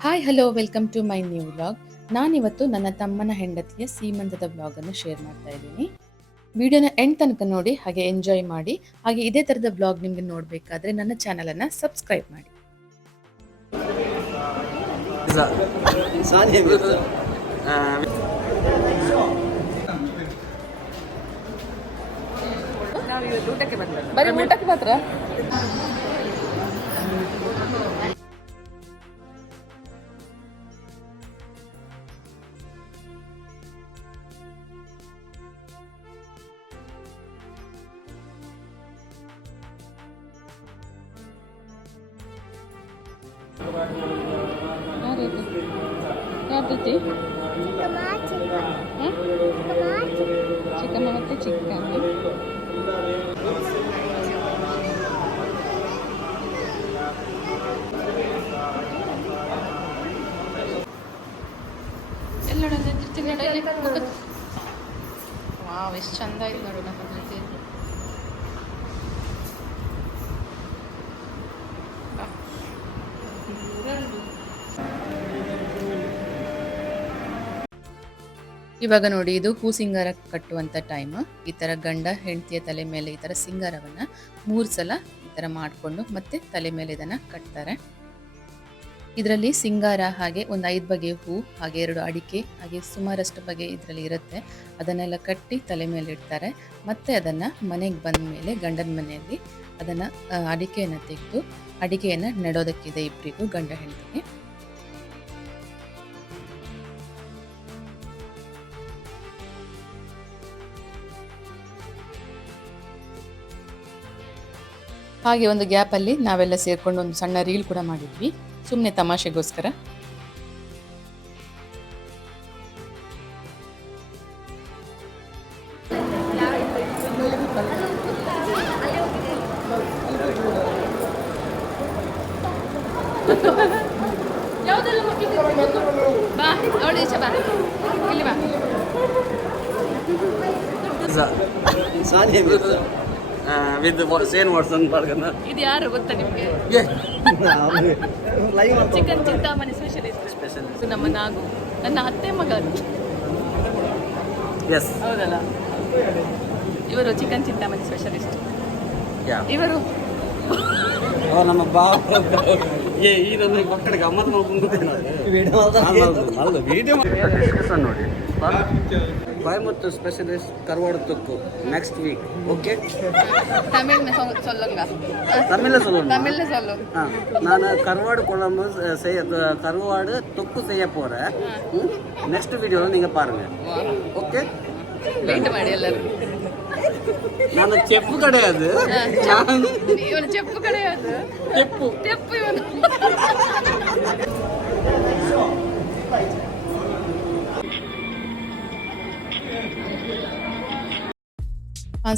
Hi hello welcome to my new vlog ನಾನಿವತ್ತು ನನ್ನ ತಮ್ಮನ ಹೆಂಡತಿಯ ಸೀಮಂತದ ವ್ಲಾಗನ್ನು ಶೇರ್ ಮಾಡ್ತಾ ಇದ್ದೀನಿ. ವಿಡಿಯೋನ ಎಂಡ್ ತನಕ ನೋಡಿ ಹಾಗೆ ಎಂಜಾಯ್ ಮಾಡಿ ಹಾಗೆ ಇದೇ ಥರದ ವ್ಲಾಗ್ ನಿಮಗೆ ನೋಡಬೇಕಾದ್ರೆ ನನ್ನ ಚಾನಲನ್ನು ಸಬ್ಸ್ಕ್ರೈಬ್ ಮಾಡಿ. ಸಾನಿಯಾ ಮಿರ್ಜಾ ಬರೀ ಊಟಕ್ಕೆ ಮಾತ್ರ? ಚಿಕನ್ ಮತ್ತೆ ಚಿಕನ್ ಎಲ್ಲ ವಾವ್ ಎಷ್ಟು ಚಂದ ಆಯ್ತು ನೋಡು ನಮ್ಮ ಇವಾಗ ನೋಡಿ, ಇದು ಹೂ ಸಿಂಗಾರ ಕಟ್ಟುವಂಥ ಟೈಮ್ ಈ ಥರ ಗಂಡ ಹೆಂಡತಿಯ ತಲೆ ಮೇಲೆ ಈ ಥರ ಸಿಂಗಾರವನ್ನು ಮೂರು ಸಲ ಈ ಥರ ಮಾಡಿಕೊಂಡು ಮತ್ತೆ ತಲೆ ಮೇಲೆ ಇದನ್ನು ಕಟ್ತಾರೆ. ಇದರಲ್ಲಿ ಸಿಂಗಾರ ಹಾಗೆ ಒಂದು ಐದು ಬಗೆ ಹೂ, ಹಾಗೆ ಎರಡು ಅಡಿಕೆ, ಹಾಗೆ ಸುಮಾರಷ್ಟು ಬಗೆ ಇದರಲ್ಲಿ ಇರುತ್ತೆ. ಅದನ್ನೆಲ್ಲ ಕಟ್ಟಿ ತಲೆ ಮೇಲೆ ಇಡ್ತಾರೆ. ಮತ್ತೆ ಅದನ್ನು ಮನೆಗೆ ಬಂದ ಮೇಲೆ, ಗಂಡನ ಮನೆಯಲ್ಲಿ ಅದನ್ನು ಅಡಿಕೆಯನ್ನು ತೆಗೆದು, ಅಡಿಕೆಯನ್ನು ನೆಡೋದಕ್ಕಿದೆ ಇಬ್ಬರಿಗೂ ಗಂಡ ಹೆಂಡತಿಗೆ. ಹಾಗೆ ಒಂದು ಗ್ಯಾಪಲ್ಲಿ ನಾವೆಲ್ಲ ಸೇರ್ಕೊಂಡು ಒಂದು ಸಣ್ಣ ರೀಲ್ ಕೂಡ ಮಾಡಿದ್ವಿ. ಸುಮ್ಮನೆ ತಮಾಷೆಗೋಸ್ಕರ. ಸಾಧ್ಯ Sania Mirza. With Shane Watson ಮಾಡ್ಕೊಂಡು ಇದು ಯಾರು ಗೊತ್ತಾ ನಿಮಗೆ? Live chicken Chintamani specialist specialist ನಮ್ಮ ನಾಗು. ನನ್ನ ಅತ್ತೆ ಮಗ. ಎಸ್ ಹೌದಲ್ಲ? ಇವರು ಚಿಕನ್ ಚಿಂತಾಮಣಿ ಸ್ಪೆಷಲಿಸ್ಟ್ ಯಾ. ಇವರು. ನಮ್ಮ ಬಾವ. ಏ ಈ ನನ್ನ ಮಕ್ಕಳಿಗೆ ಗಮ್ಮತ್ ಮಾಡ್ಕೊಂಡು ವಿಡಿಯೋ ನೋಡಿ. கோயம்புத்தூர் ஸ்பெஷலிஸ்ட் கருவாடத்துக்கு நெக்ஸ்ட் வீக் ஓகே தமிழ் சொல்லுங்க. தமிழில் சொல்லணும்? தமிழில் சொல்லுங்க நான் கருவாடு குழம்பு செய்ய கருவாடு தொக்கு செய்ய போகிறேன் நெக்ஸ்ட் வீடியோவில் நீங்கள் பாருங்கள் ஓகே நான் செப்பு கிடையாது. செப்பு. கிடையாது. செப்பு. செப்பு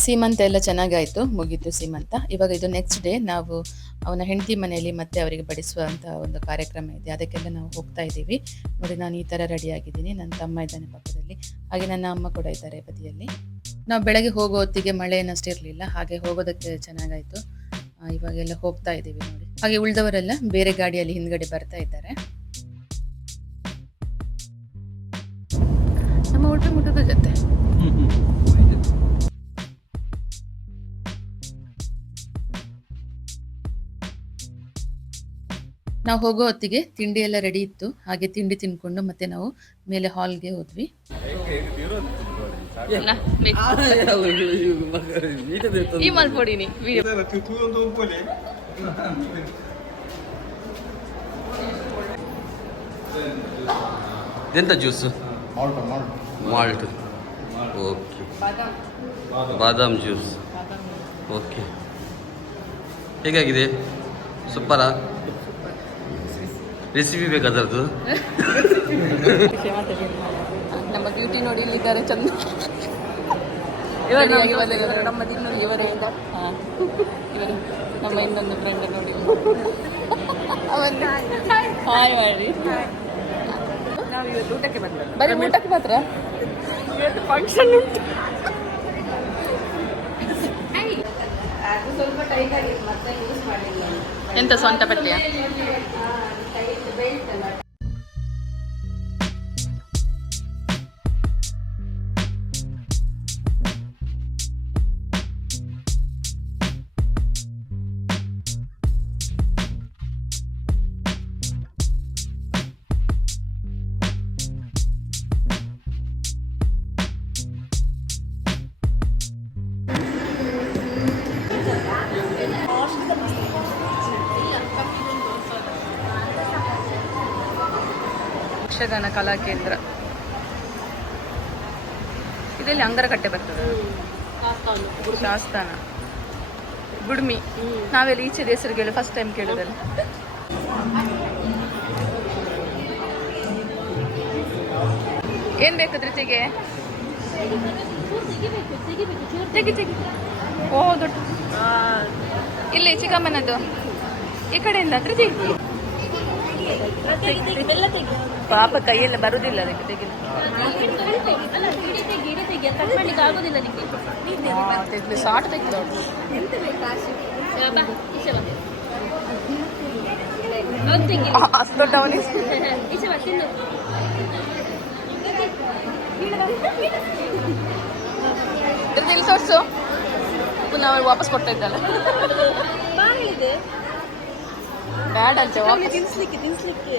ಸೀಮಂತ ಎಲ್ಲ ಚೆನ್ನಾಗಾಯ್ತು, ಮುಗಿತು ಸೀಮಂತ. ಇವಾಗ ಇದು ನೆಕ್ಸ್ಟ್ ಡೇ ನಾವು ಅವನ ಹೆಂಡತಿ ಮನೆಯಲ್ಲಿ ಮತ್ತೆ ಅವರಿಗೆ ಬಡಿಸುವಂಥ ಒಂದು ಕಾರ್ಯಕ್ರಮ ಇದೆ. ಅದಕ್ಕೆಲ್ಲ ನಾವು ಹೋಗ್ತಾ ಇದ್ದೀವಿ. ನೋಡಿ, ನಾನು ಈ ಥರ ರೆಡಿ ಆಗಿದ್ದೀನಿ. ನನ್ನ ತಮ್ಮ ಇದ್ದಾನೆ ಪಕ್ಕದಲ್ಲಿ. ಹಾಗೆ ನನ್ನ ಅಮ್ಮ ಕೂಡ ಇದ್ದಾರೆ ಬದಿಯಲ್ಲಿ. ನಾವು ಬೆಳಗ್ಗೆ ಹೋಗೋ ಹೊತ್ತಿಗೆ ಮಳೆ ಏನಷ್ಟು ಇರಲಿಲ್ಲ. ಹಾಗೆ ಹೋಗೋದಕ್ಕೆ ಚೆನ್ನಾಗಾಯ್ತು. ಇವಾಗೆಲ್ಲ ಹೋಗ್ತಾ ಇದ್ದೀವಿ ನೋಡಿ. ಹಾಗೆ ಉಳಿದವರೆಲ್ಲ ಬೇರೆ ಗಾಡಿಯಲ್ಲಿ ಹಿಂದ್ಗಡೆ ಬರ್ತಾ ಇದ್ದಾರೆ. ನಮ್ಮ ಊಟ ಮುಟ್ಟದ ಜೊತೆ. ನಾವು ಹೋಗೋ ಹೊತ್ತಿಗೆ ತಿಂಡಿ ಎಲ್ಲ ರೆಡಿ ಇತ್ತು. ಹಾಗೆ ತಿಂಡಿ ತಿನ್ಕೊಂಡು ಮತ್ತೆ ನಾವು ಮೇಲೆ ಹಾಲ್ಗೆ ಹೋದ್ವಿ. ಈ ಮಲ್ಪೊಡಿನಿ. ಎಂತ ಜ್ಯೂಸ್ ಮಾಲ್ಟ್ ಓಕೆ ಬಾದಾಮ್ ಜ್ಯೂಸ್ ಓಕೆ ಹೇಗಾಗಿದೆ? ಸೂಪರಾ? ರೆಸಿಪಿ ಬೇಕಾದ್ರದ್ದು ನಮ್ಮ ಬ್ಯೂಟಿ ನೋಡಿ ಇಲ್ಲಿದ್ದಾರೆ ಚಂದ. ನಮ್ಮ ದಿನ ಇವರೇ ಹಾಂ. ಇವರು ನಮ್ಮ ಇನ್ನೊಂದು ಫ್ರೆಂಡ್ ನೋಡಿ ಹಾಯ್ ಮಾಡಿ ನಾವು ಇವತ್ತು ಊಟಕ್ಕೆ ಬಂದದ್ದು. ಬರೀ ಊಟಕ್ಕೆ ಮಾತ್ರ? ಇವತ್ತು ಫಂಕ್ಷನ್ ಉಂಟು. ಅದು ಸ್ವಲ್ಪ ಟೈಟ್ ಆಗಿತ್ತು ಮತ್ತೆ ಯೂಸ್ ಮಾಡಿಲ್ಲ. ಎಂತ ಸ್ವಂತ ಬಟ್ಟೆಯ? ಟೈಟ್ ಬೆಲ್ಟ್ ಅಲ್ಲ ಯಕ್ಷಗಾನ ಕಲಾ ಕೇಂದ್ರ. ಇದರಲ್ಲಿ ಅಂಗರಕಟ್ಟೆ ಬರ್ತದೆ ಶಾಸ್ತಾನ. ಗುಡ್ಮಿ. ನಾವೆಲ್ಲ ಈಚೆ ಹೆಸರು ಕೇಳಿ ಫಸ್ಟ್ ಟೈಮ್ ಕೇಳಿದಲ್ಲ. ಏನ್ ಬೇಕು ತೃತಿಗೆ ತೆಗಿ ತೆಗಿ. ಓ, ದೊಡ್ಡ. ಇಲ್ಲಿ ಚಿಕ್ಕಮ್ಮನದ್ದು. ಈ ಕಡೆಯಿಂದ, ಧೃತಿ. ಪಾಪ ಕೈಯಲ್ಲಿ ಬರುದಿಲ್ಲ ಅದಕ್ಕೆ ತೆಗಿಲು ತೆಗ್ಲಿ ಸಾಟ್ ತೆಗ್ದು ಅಷ್ಟು ದೊಡ್ಡವನಿ ಇಲ್ಲಿ ತೋರಿಸು ಪುನಃ ಅವ್ರು ವಾಪಸ್ ಕೊಡ್ತಾ ಇದ್ದಲ್ಲ ಬ್ಯಾಡ್ ಅಂತ ತಿನ್ಸ್ಲಿಕ್ಕೆ ತಿನ್ಸ್ಲಿಕ್ಕೆ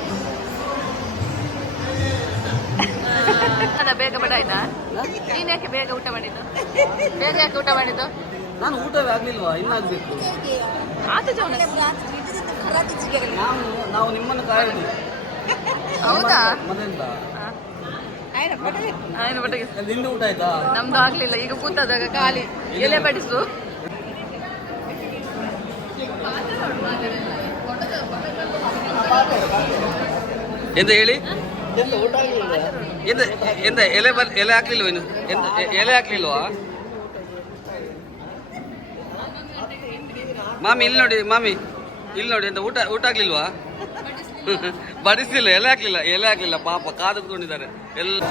ಬೇಗ ಬಡ ಆಯ್ತಾ? ನೀನ್ ಯಾಕೆ ಬೇಗ ಊಟ ಮಾಡಿದ್ದು? ಬೇಗ ಯಾಕೆ ಊಟ ಮಾಡಿದ್ದು? ನಾನು ಊಟವೇ ಆಗ್ಲಿಲ್ವಾ? ಇನ್ನಾಗ್ಬೇಕು ಆತು ಜವನ. ನಾವು ನಾವು ನಿಮ್ಮನ್ನು ಕಾಯೋದು. ಹೌದಾ? ಮನೆಯಿಂದ ಆಯ್ನ ಬಟ್ಟೆಗೆ ನಿಂದು ಊಟ ಆಯ್ತಾ? ನಮ್ದು ಆಗ್ಲಿಲ್ಲ. ಈಗ ಕೂತದಾಗ ಖಾಲಿ. ಎಲೆ ಬಡಿಸು ಎಂತ ಹೇಳಿ? ಎಂತ ಎಂತ ಎಲೆ ಬರ್ ಎಲೆ ಹಾಕ್ಲಿಲ್ವ ಇನ್ನು? ಎಂತ ಎಲೆ ಹಾಕ್ಲಿಲ್ವಾ? ಮಾಮಿ ಇಲ್ಲಿ ನೋಡಿ ಮಾಮಿ ಇಲ್ಲಿ ನೋಡಿ ಎಂತ ಊಟ ಊಟ ಆಗ್ಲಿಲ್ವಾ? ಬಡಿಸಿಲ್ಲ ಎಲೆ ಹಾಕ್ಲಿಲ್ಲ ಎಲೆ ಹಾಕ್ಲಿಲ್ಲ ಪಾಪ ಕಾದು ಕುತ್ಕೊಂಡಿದ್ದಾರೆ. ಎಲ್ಲ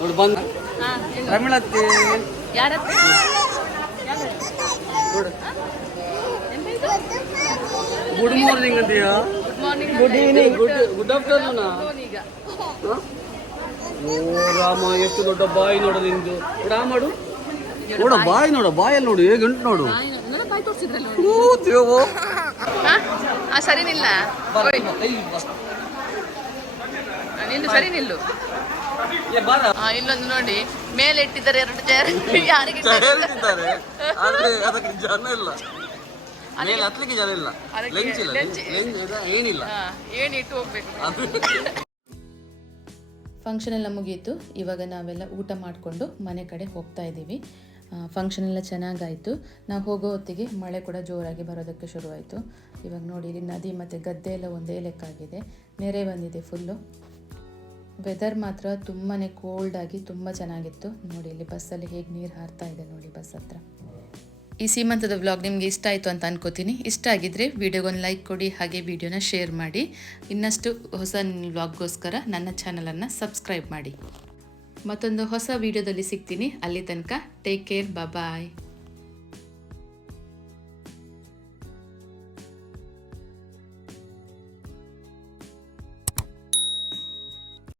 ನೋಡಿ ಬಂದ ರಮಿಳತ್ತಿ ಯಾರ ನೋಡು. Good morning ಅಂತೀಯಾ good evening good good afternoon ಈಗ. ಓ ರಾಮ ಎಷ್ಟು ದೊಡ್ಡ ಬಾಯಿ ನೋಡು ನಿಂದು. ರಾಮಡು ನೋಡ ಬಾಯಿ. ನೋಡ ಬಾಯಲ್ಲಿ ನೋಡು ಹೇಗೆ ಉಂಟು ನೋಡು. ಕೂತೀವೋ ಬಾಯಿ ತೋರಿಸಿದ್ರಲ್ಲ ಓ ದೇವೋ ಆ ಸರಿ ನಿಲ್ಲ. ನಿಂದು ಸರಿ ನಿಲ್ಲು. ಏ, ಬಾರ. ಆ, ಇಲ್ಲೊಂದು ನೋಡಿ. ಮೇಲೆ ಇಟ್ಟಿದ್ದಾರೆ ಎರಡು ಚೇರ್ ಯಾರಿಗೆ ಆದ್ರೆ ಅದಕ್ಕೆ ಜನ ಇಲ್ಲ. ಮೇಲೆ ಹತ್ಲಿಕ್ಕೆ ಇಲ್ಲ. ಲೆಂಚ್ ಇಲ್ಲ ಲೆಂಚ್- ಏನಿಲ್ಲ. ಹಾ, ಏನ್ ಇಟ್ಟು ಹೋಗ್ಬೇಕು? ಫಂಕ್ಷನ್ ಎಲ್ಲ ಮುಗೀತು. ಇವಾಗ ನಾವೆಲ್ಲ ಊಟ ಮಾಡಿಕೊಂಡು ಮನೆ ಕಡೆ ಹೋಗ್ತಾ ಇದ್ದೀವಿ. ಫಂಕ್ಷನ್ ಎಲ್ಲ ಚೆನ್ನಾಗಾಯಿತು. ನಾವು ಹೋಗೋ ಹೊತ್ತಿಗೆ ಮಳೆ ಕೂಡ ಜೋರಾಗಿ ಬರೋದಕ್ಕೆ ಶುರುವಾಯಿತು. ಇವಾಗ ನೋಡಿ ಇಲ್ಲಿ ನದಿ ಮತ್ತು ಗದ್ದೆ ಎಲ್ಲ ಒಂದೇ ಲೆಕ್ಕಾಗಿದೆ. ನೆರೆ ಬಂದಿದೆ ಫುಲ್ಲು ವೆದರ್ ಮಾತ್ರ ತುಂಬಾ ಕೋಲ್ಡಾಗಿ ತುಂಬ ಚೆನ್ನಾಗಿತ್ತು. ನೋಡಿ ಇಲ್ಲಿ ಬಸ್ಸಲ್ಲಿ ಹೇಗೆ ನೀರು ಹಾರ್ತಾ ಇದೆ ನೋಡಿ ಬಸ್ ಹತ್ರ. ಈ ಸೀಮಂತದ ವ್ಲಾಗ್ ನಿಮಗೆ ಇಷ್ಟ ಆಯಿತು ಅಂತ ಅನ್ಕೋತೀನಿ. ಇಷ್ಟ ಆಗಿದ್ದರೆ ವಿಡಿಯೋಗೊಂದು ಲೈಕ್ ಕೊಡಿ, ಹಾಗೆ ವಿಡಿಯೋನ ಶೇರ್ ಮಾಡಿ. ಇನ್ನಷ್ಟು ಹೊಸ ವ್ಲಾಗ್ಗೋಸ್ಕರ ನನ್ನ ಚಾನಲನ್ನು ಸಬ್ಸ್ಕ್ರೈಬ್ ಮಾಡಿ. ಮತ್ತೊಂದು ಹೊಸ ವಿಡಿಯೋದಲ್ಲಿ ಸಿಗ್ತೀನಿ. ಅಲ್ಲಿ ತನಕ ಟೇಕ್ ಕೇರ್ ಬಾಯ್